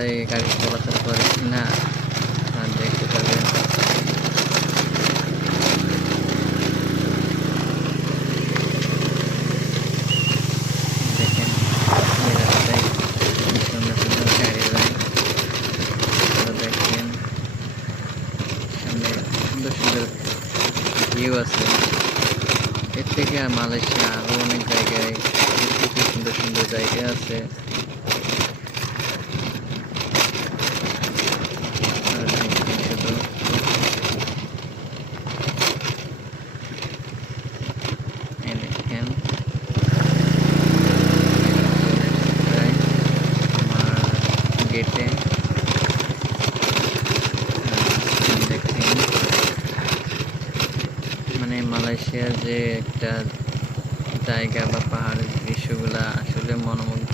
রাস্তায় গাড়ি চলাচল করে কিনা দেখতে পাবেন। দেখেন এই রাস্তায় সুন্দর সুন্দর গাড়ি যায়। দেখেন সামনে সুন্দর সুন্দর ভিউ আছে। এর থেকে মালয়েশিয়া আরো অনেক জায়গায় সুন্দর সুন্দর জায়গা আছে। দেখেন আমার গেটে দেখেন মানে মালয়েশিয়ার যে একটা জায়গা বা পাহাড়ের দৃশ্যগুলা আসলে মনোমুগ্ধ